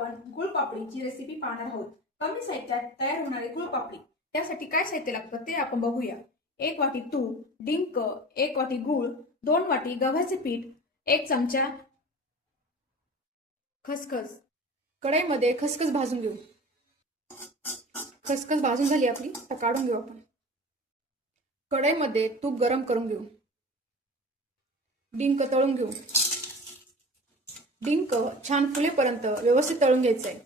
आपण गुळपापडीची रेसिपी पाहणार आहोत। कमी साहित्यात तयार होणारी गुळपापडी। त्यासाठी काय साहित्य लागतं ते आपण बघूया। 1 वाटी तूप, डिंक, 1 वाटी गूळ, 2 वाटी गव्हाचे पीठ, 1 चमचा खसखस। कढईमध्ये खसखस भाजून घेऊ। खसखस भाजून झाली आपली, तर काढून घेऊ आपण। कढईमध्ये तूप गरम करून घेऊ। डिंक तळून घेऊ। डिंक छान फुलेपर्यंत व्यवस्थित तळून घ्यायचं आहे।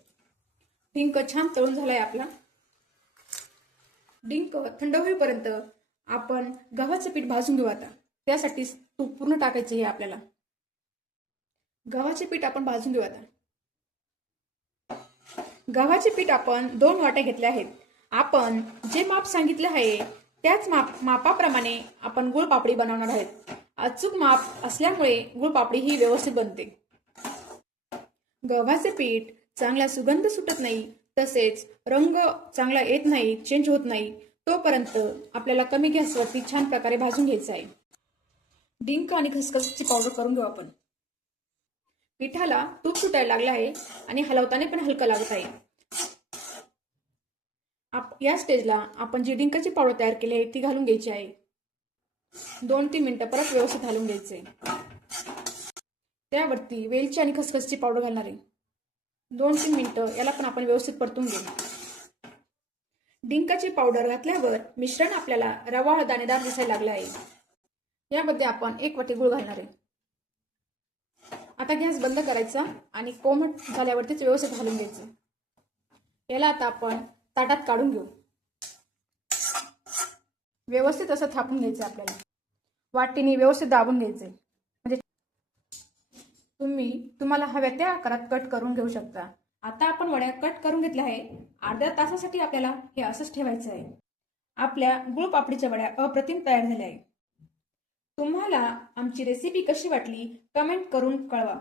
डिंक छान तळून झालाय आपला। डिंक थंड होईपर्यंत आपण गव्हाचे पीठ भाजून घेऊ आता। त्यासाठी तूप पूर्ण टाकायचे आहे आपल्याला। गव्हाचे पीठ आपण भाजून घेऊ आता। गव्हाचे पीठ आपण 2 वाट्या घेतले आहेत। आपण जे माप सांगितले आहे त्याच मापाप्रमाणे आपण गुळपापडी बनवणार आहोत। अचूक माप असल्यामुळे गुळपापडी ही व्यवस्थित बनते। गव्हाचे पीठ चांगला सुगंध सुटत नाही, तसेच रंग चांगला येत नाही, चेंज होत नाही, तोपर्यंत आपल्याला कमी गॅसवरती छान प्रकारे भाजून घ्यायचं आहे। डिंक आणि खसखसची पावडर करून घेऊ आपण। पिठाला तूप सुटायला लागले आहे आणि हलवताना पण हलका लागत आहे। या स्टेजला आपण जी डिंकाची पावडर तयार केली आहे ती घालून घ्यायची आहे। 2-3 मिनिटं परत व्यवस्थित हलवून घ्यायचे। त्यावरती वेलची आणि खसखसची पावडर घालणार आहे। 2-3 मिनिटं याला पण आपण व्यवस्थित परतून घेऊ। डिंकाची पावडर घातल्यावर मिश्रण आपल्याला रवाळ दाणेदार दिसायला लागले आहे। यामध्ये आपण 1 वाटी गूळ घालणार आहे। आता गॅस बंद करायचा आणि कोमट झाल्यावरतीच व्यवस्थित हलवून घ्यायचं। याला आता आपण ताटात काढून घेऊ। व्यवस्थित असं थापून घ्यायचं आपल्याला। वाटीने व्यवस्थित दाबून घ्यायचे, म्हणजे तुम्हाला हव्या त्या आकारात कट करून घेऊ शकता। आता आपण वड्या कट करून घेतल्या आहे। अर्ध्या तासासाठी आपल्याला हे असंच ठेवायचं आहे। आपल्या गुळपापडीच्या वड्या अप्रतिम तयार झाल्या आहे। तुम्हाला आमची रेसिपी कशी वाटली कमेंट करून कळवा।